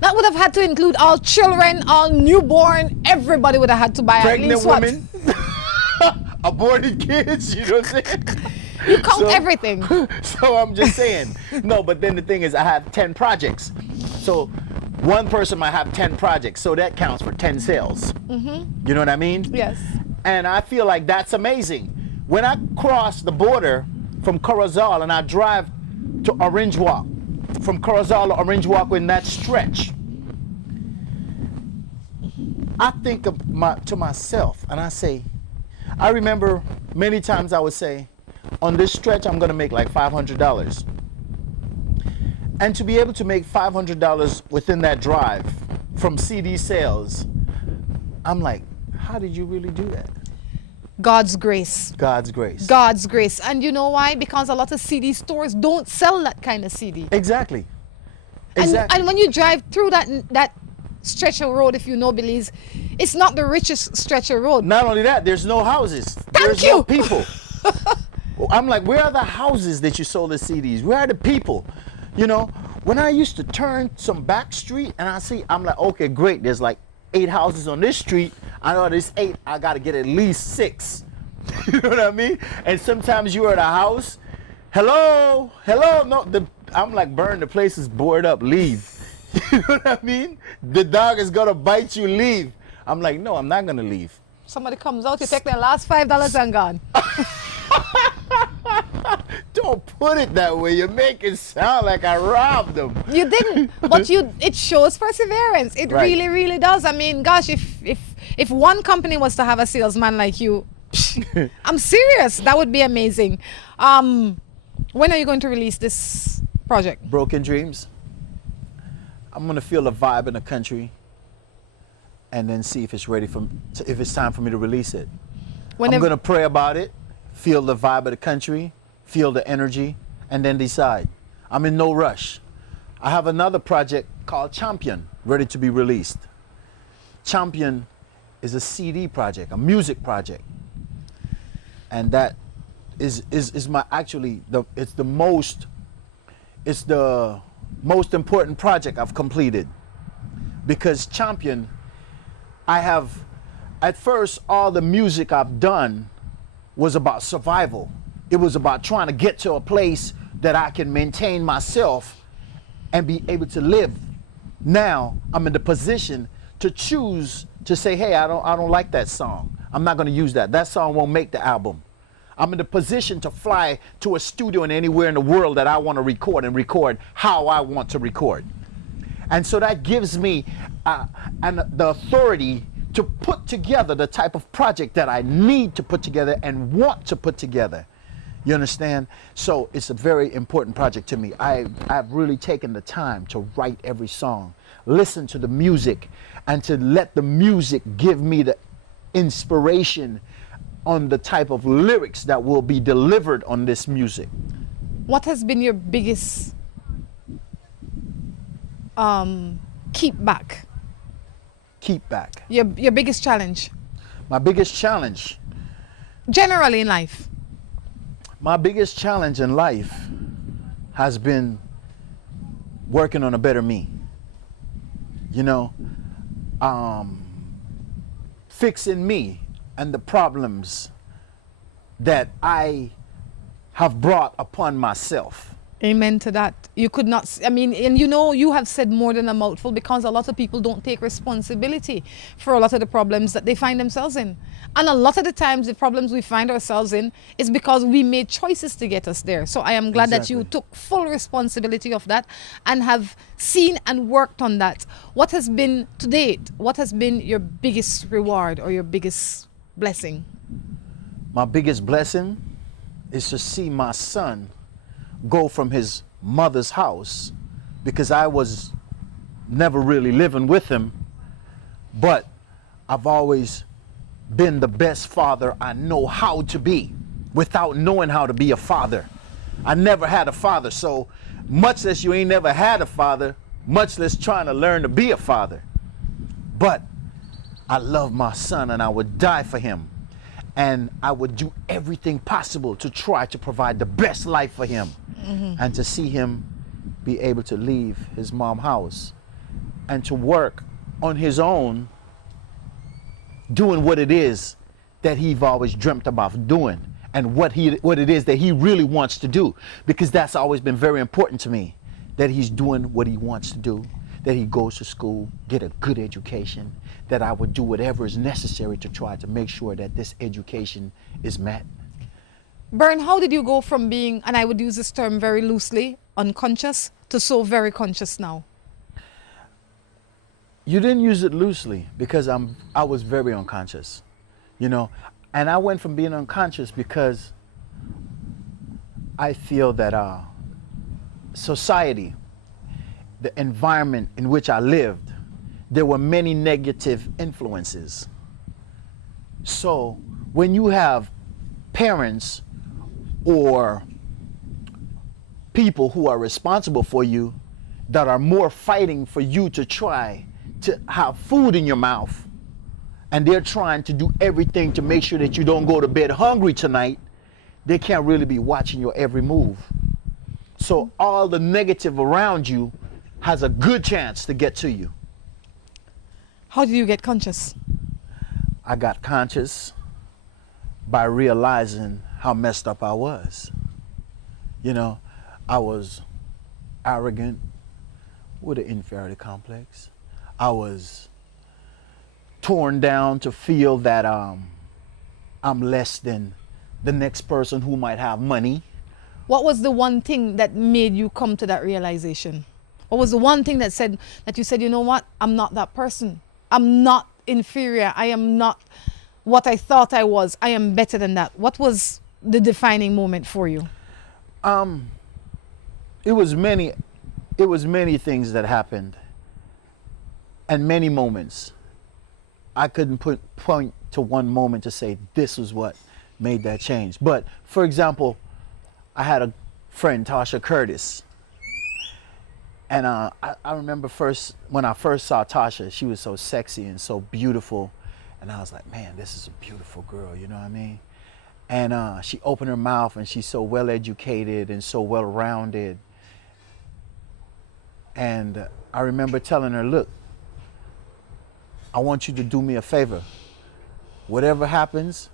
That would have had to include all children, all newborn. Everybody would have had to buy Pregnant at least what? women, aborted kids, you know what I'm saying? You count everything. So I'm just saying. No, but then the thing is I have 10 projects. So one person might have 10 projects. So that counts for 10 sales. You know what I mean? Yes. And I feel like that's amazing. When I cross the border from Corozal and I drive to Orange Walk, from Corozal to Orange Walk in that stretch, I think to myself and I say, I remember many times I would say, on this stretch, I'm gonna make like $500. And to be able to make $500 within that drive from CD sales, I'm like, how did you really do that? God's grace. God's grace. God's grace. And you know why? Because a lot of CD stores don't sell that kind of CD. Exactly. And when you drive through that stretch of road, if you know Belize, it's not the richest stretch of road. Not only that, there's no houses. There's no people. I'm like, where are the houses that you sold the CDs? Where are the people? You know, when I used to turn some back street and I'm like, okay, great. There's like 8 houses on this street. I know there's 8. I got to get at least 6. You know what I mean? And sometimes you're at a house. Hello. No, I'm like, Berne, the place is boarded up. Leave. You know what I mean? The dog is going to bite you. Leave. I'm like, no, I'm not going to leave. Somebody comes out, you take their last $5 and gone. Don't put it that way. You make it sound like I robbed them. You didn't, but it shows perseverance. It Right. really, really does. I mean, gosh, if one company was to have a salesman like you, I'm serious, that would be amazing. When are you going to release this project? Broken Dreams. I'm gonna feel the vibe in the country, and then see if it's ready if it's time for me to release it. I'm gonna pray about it, feel the vibe of the country, feel the energy, and then decide. I'm in no rush. I have another project called Champion, ready to be released. Champion is a CD project, a music project, and that is my it's the most important project I've completed, because Champion, I have, at first, all the music I've done was about survival. It was about trying to get to a place that I can maintain myself and be able to live. Now I'm in the position to choose to say, hey, I don't like that song. I'm not going to use that. That song won't make the album. I'm in the position to fly to a studio and anywhere in the world that I want to record and record how I want to record. And so that gives me the authority to put together the type of project that I need to put together and want to put together. You understand? So it's a very important project to me. I've really taken the time to write every song, listen to the music, and to let the music give me the inspiration on the type of lyrics that will be delivered on this music. What has been your biggest keep back? Keep back. Your biggest challenge? My biggest challenge. Generally in life. My biggest challenge in life has been working on a better me. You know, fixing me and the problems that I have brought upon myself. Amen to that. You could not, I mean, and you know, you have said more than a mouthful, because a lot of people don't take responsibility for a lot of the problems that they find themselves in. And a lot of the times, the problems we find ourselves in is because we made choices to get us there. So I am glad that you took full responsibility of that and have seen and worked on that. What has been, to date, what has been your biggest reward or your biggest blessing? My biggest blessing is to see my son go from his mother's house, because I was never really living with him, but I've always been the best father I know how to be without knowing how to be a father. I never had a father, so much less you ain't never had a father, much less trying to learn to be a father. But I love my son and I would die for him. And I would do everything possible to try to provide the best life for him. And to see him be able to leave his mom's house and to work on his own, doing what it is that he's always dreamt about doing, and what it is that he really wants to do. Because that's always been very important to me, that he's doing what he wants to do, that he goes to school, get a good education, that I would do whatever is necessary to try to make sure that this education is met. Berne, how did you go from being, and I would use this term very loosely, unconscious, to so very conscious now? You didn't use it loosely, because I was very unconscious, you know, and I went from being unconscious because I feel that society, the environment in which I lived, there were many negative influences. So when you have parents or people who are responsible for you that are more fighting for you to try to have food in your mouth, and they're trying to do everything to make sure that you don't go to bed hungry tonight, they can't really be watching your every move. So all the negative around you has a good chance to get to you. How did you get conscious? I got conscious by realizing how messed up I was. You know, I was arrogant with an inferiority complex. I was torn down to feel that I'm less than the next person who might have money. What was the one thing that made you come to that realization? What was the one thing that you said, you know what, I'm not that person. I'm not inferior. I am not what I thought I was. I am better than that. What was the defining moment for you? It was many things that happened, and many moments. I couldn't point to one moment to say this was what made that change. But for example, I had a friend, Tasha Curtis, and I remember when I first saw Tasha, she was so sexy and so beautiful, and I was like, man, this is a beautiful girl, you know what I mean? And she opened her mouth, and she's so well educated and so well rounded. And I remember telling her, look, I want you to do me a favor. Whatever happens,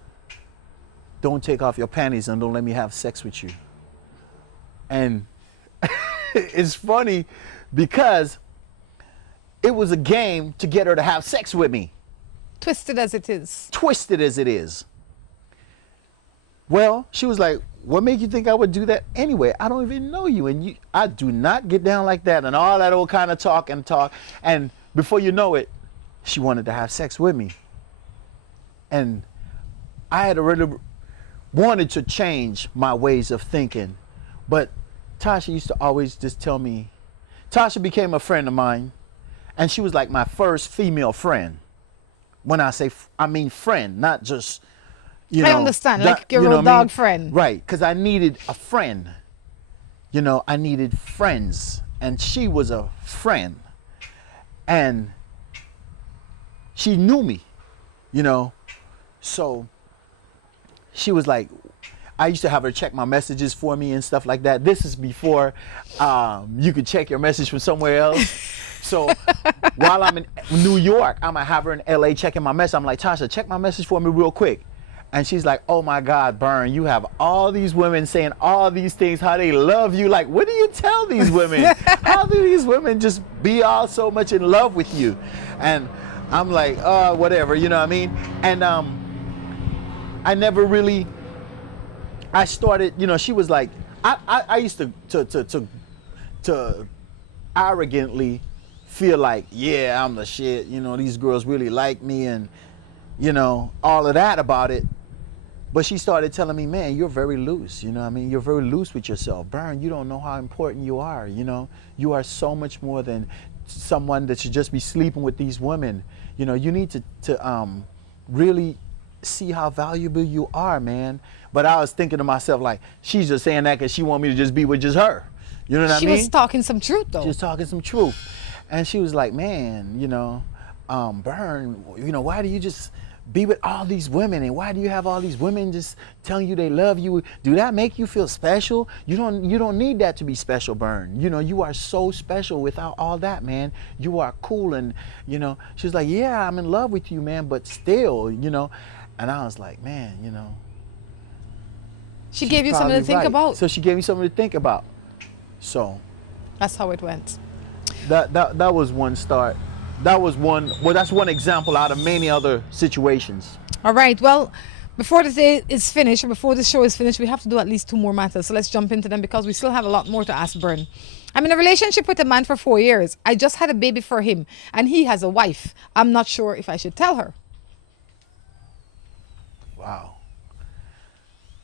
don't take off your panties and don't let me have sex with you. And it's funny because it was a game to get her to have sex with me. Twisted as it is. Twisted as it is. Well, she was like, what made you think I would do that anyway? I don't even know you, and I do not get down like that, and all that old kind of talk. And before you know it, she wanted to have sex with me. And I had already wanted to change my ways of thinking, but Tasha used to always just tell me, Tasha became a friend of mine, and she was like my first female friend. When I say, I mean friend, not just, you know. I understand, like your road dog friend. Right, because I needed a friend. You know, I needed friends, and she was a friend. And she knew me, you know. So she was like, I used to have her check my messages for me and stuff like that. This is before you could check your message from somewhere else. So while I'm in New York, I'm gonna have her in LA checking my message. I'm like, Tasha, check my message for me real quick. And she's like, oh my God, Berne, you have all these women saying all these things, how they love you. Like, what do you tell these women? How do these women just be all so much in love with you? And I'm like, whatever, you know what I mean? And I never really, I started, you know, she was like, I used to arrogantly feel like, yeah, I'm the shit, you know, these girls really like me and, you know, all of that about it. But she started telling me, man, you're very loose, you know what I mean? You're very loose with yourself. Berne, you don't know how important you are, you know? You are so much more than someone that should just be sleeping with these women. You know, you need to really see how valuable you are, man. But I was thinking to myself, like, she's just saying that because she want me to just be with just her. You know what I mean? She was talking some truth, though. She was talking some truth. And she was like, man, you know, Berne, you know, why do you just be with all these women, and why do you have all these women just telling you they love you? Do that make you feel special? You don't need that to be special, Berne. You know, you are so special without all that, man. You are cool. And you know, she was like, yeah, I'm in love with you, man, but still, you know. And I was like, man, you know, she gave you something to think about. So she gave me something to think about. So that's how it went. That was one start. That was one, well, that's one example out of many other situations. All right, well, before the day is finished, or before the show is finished, we have to do at least 2 more matters. So let's jump into them because we still have a lot more to ask Berne. I'm in a relationship with a man for 4 years. I just had a baby for him, and he has a wife. I'm not sure if I should tell her. Wow.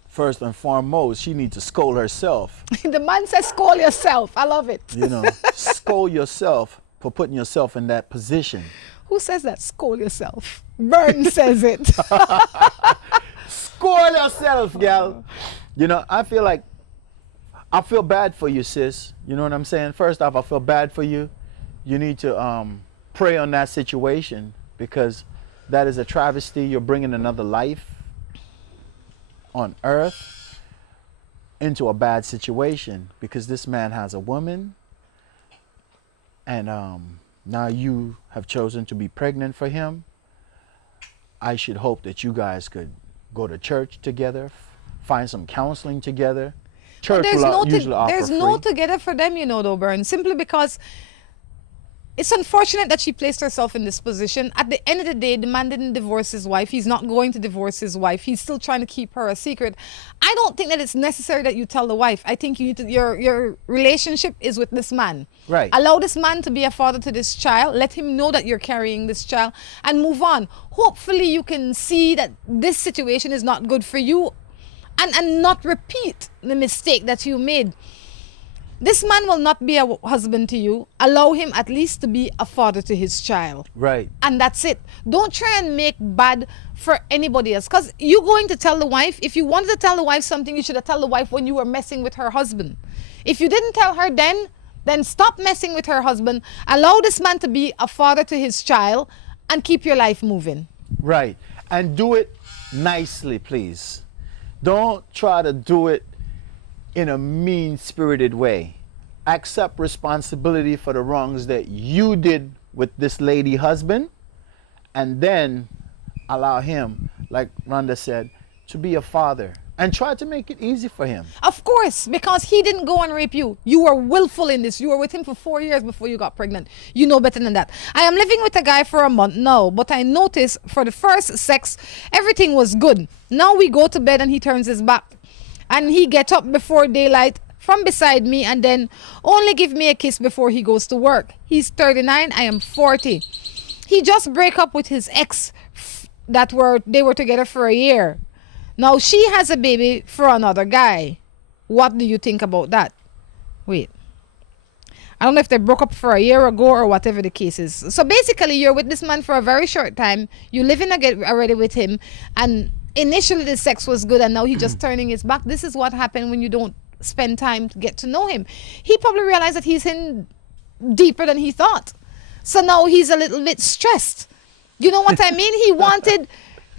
First and foremost, she needs to scold herself. The man says, scold yourself. I love it. You know, scold yourself for putting yourself in that position. Who says that? Scold yourself. Berne says it. Scold yourself, gal. You know, I feel bad for you, sis. You know what I'm saying? First off, I feel bad for you. You need to pray on that situation, because that is a travesty. You're bringing another life on earth into a bad situation, because this man has a woman, and now you have chosen to be pregnant for him. I should hope that you guys could go to church together, find some counseling together. Church will usually offer there's free. no together for them, you know, though, Berne, simply because it's unfortunate that she placed herself in this position. At the end of the day, the man didn't divorce his wife. He's not going to divorce his wife. He's still trying to keep her a secret. I don't think that it's necessary that you tell the wife. I think you need to, your relationship is with this man. Right. Allow this man to be a father to this child. Let him know that you're carrying this child and move on. Hopefully you can see that this situation is not good for you and not repeat the mistake that you made. This man will not be a husband to you. Allow him at least to be a father to his child. Right. And that's it. Don't try and make bad for anybody else. Because you're going to tell the wife. If you wanted to tell the wife something, you should have told the wife when you were messing with her husband. If you didn't tell her then stop messing with her husband. Allow this man to be a father to his child and keep your life moving. Right. And do it nicely, please. Don't try to do it in a mean-spirited way. Accept responsibility for the wrongs that you did with this lady husband, and then allow him, like Rhonda said, to be a father, and try to make it easy for him. Of course, because he didn't go and rape you. You were willful in this. You were with him for 4 years before you got pregnant. You know better than that. I am living with a guy for a month now, but I noticed for the first sex, everything was good. Now we go to bed and he turns his back. And he gets up before daylight from beside me and then only give me a kiss before he goes to work. He's 39, I am 40. He just break up with his ex they were together for a year. Now she has a baby for another guy. What do you think about that? Wait. I don't know if they broke up for a year ago or whatever the case is. So basically you're with this man for a very short time. You live in already with him, and initially the sex was good and now he's just turning his back. This is what happened when you don't spend time to get to know him. He probably realized that he's in deeper than he thought. So now he's a little bit stressed. You know what I mean? He wanted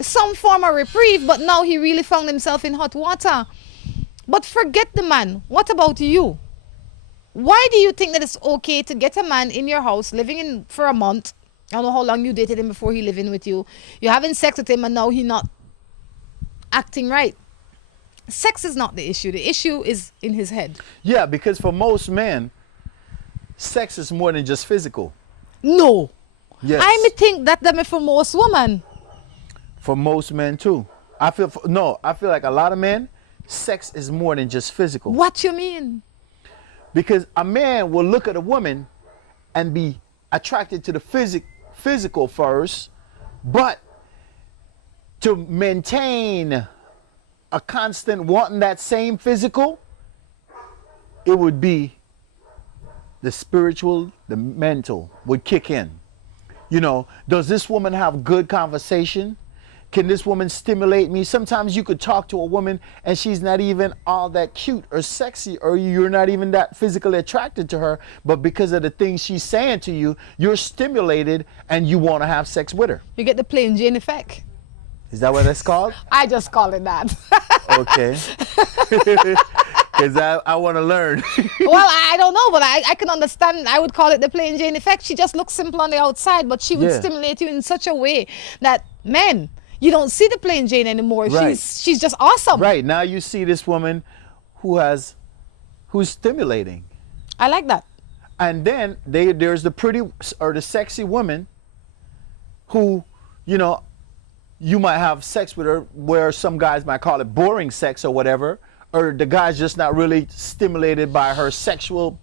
some form of reprieve, but now he really found himself in hot water. But forget the man. What about you? Why do you think that it's okay to get a man in your house, living in for a month? I don't know how long you dated him before he lived in with you. You're having sex with him and now he's not acting right. Sex is not the issue. The issue is in his head. Yeah, because for most men, sex is more than just physical. No. Yes. I may think that for most women. For most men too. I feel like a lot of men, sex is more than just physical. What you mean? Because a man will look at a woman and be attracted to the physical first, but to maintain a constant wanting that same physical, it would be the spiritual, the mental would kick in. You know, does this woman have good conversation? Can this woman stimulate me? Sometimes you could talk to a woman and she's not even all that cute or sexy, or you're not even that physically attracted to her, but because of the things she's saying to you, you're stimulated and you want to have sex with her. You get the plain Jane effect. Is that what that's called? I just call it that. Okay. Because I want to learn. Well, I don't know, but I can understand. I would call it the plain Jane effect. She just looks simple on the outside, but she would stimulate you in such a way that, man, you don't see the plain Jane anymore. Right. She's just awesome. Right. Now you see this woman who's stimulating. I like that. And then there's the pretty or the sexy woman who, you know, you might have sex with her where some guys might call it boring sex or whatever, or the guy's just not really stimulated by her sexual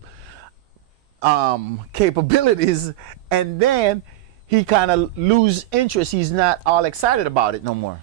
capabilities, and then he kind of lose interest. He's not all excited about it no more.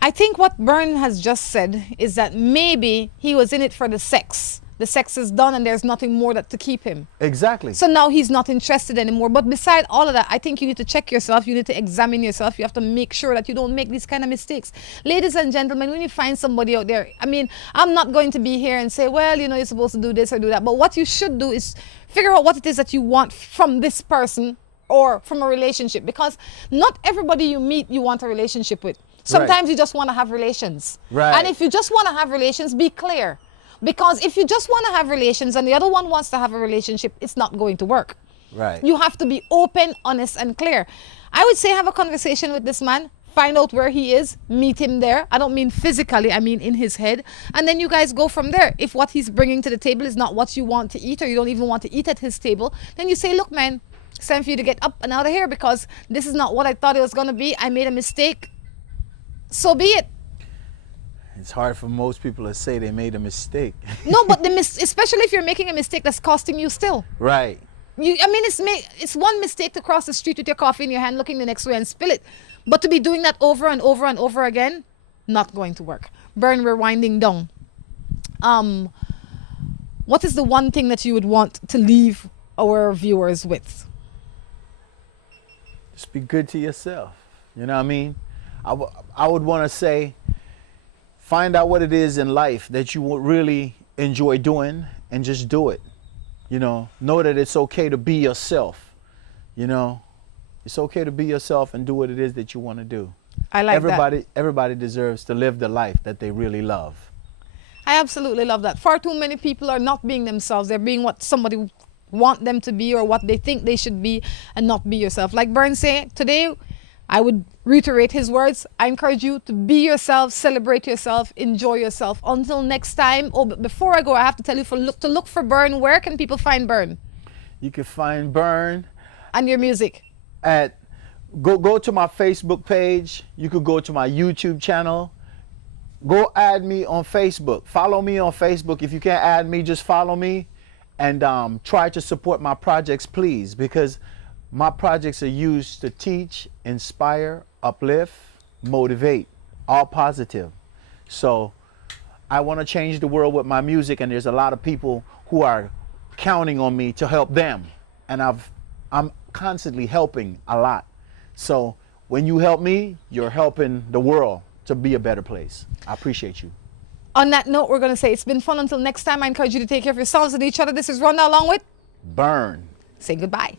I think what Berne has just said is that maybe he was in it for the sex. The sex is done and there's nothing more to keep him. Exactly. So now he's not interested anymore. But beside all of that, I think you need to check yourself. You need to examine yourself. You have to make sure that you don't make these kind of mistakes. Ladies and gentlemen, when you find somebody out there, I mean, I'm not going to be here and say, well, you know, you're supposed to do this or do that. But what you should do is figure out what it is that you want from this person or from a relationship. Because not everybody you meet you want a relationship with. Sometimes you just want to have relations. Right. And if you just want to have relations, be clear. Because if you just want to have relations and the other one wants to have a relationship, it's not going to work. Right. You have to be open, honest, and clear. I would say have a conversation with this man, find out where he is, meet him there. I don't mean physically, I mean in his head. And then you guys go from there. If what he's bringing to the table is not what you want to eat, or you don't even want to eat at his table, then you say, look, man, it's time for you to get up and out of here because this is not what I thought it was going to be. I made a mistake. So be it. It's hard for most people to say they made a mistake. No, but especially if you're making a mistake that's costing you still. Right. It's one mistake to cross the street with your coffee in your hand, looking the next way and spill it. But to be doing that over and over and over again, not going to work. Berne, we're winding down. What is the one thing that you would want to leave our viewers with? Just be good to yourself. You know what I mean? I would want to say, find out what it is in life that you would really enjoy doing and just do it. You know that it's okay to be yourself. You know, it's okay to be yourself and do what it is that you want to do. I like that. Everybody deserves to live the life that they really love. I absolutely love that. Far too many people are not being themselves. They're being what somebody want them to be or what they think they should be, and not be yourself. Like Berne said, today I would reiterate his words. I encourage you to be yourself, celebrate yourself, enjoy yourself. Until next time. Oh, but before I go, I have to tell you to look for Berne. Where can people find Berne? You can find Berne and your music at go to my Facebook page. You could go to my YouTube channel. Go add me on Facebook. Follow me on Facebook. If you can't add me, just follow me, and try to support my projects, please, because my projects are used to teach, inspire, uplift, motivate, all positive. So I want to change the world with my music, and there's a lot of people who are counting on me to help them, and I'm constantly helping a lot. So when you help me, you're helping the world to be a better place. I appreciate you. On that note, we're going to say it's been fun. Until next time, I encourage you to take care of yourselves and each other. This is Rhonda along with Berne. Say goodbye.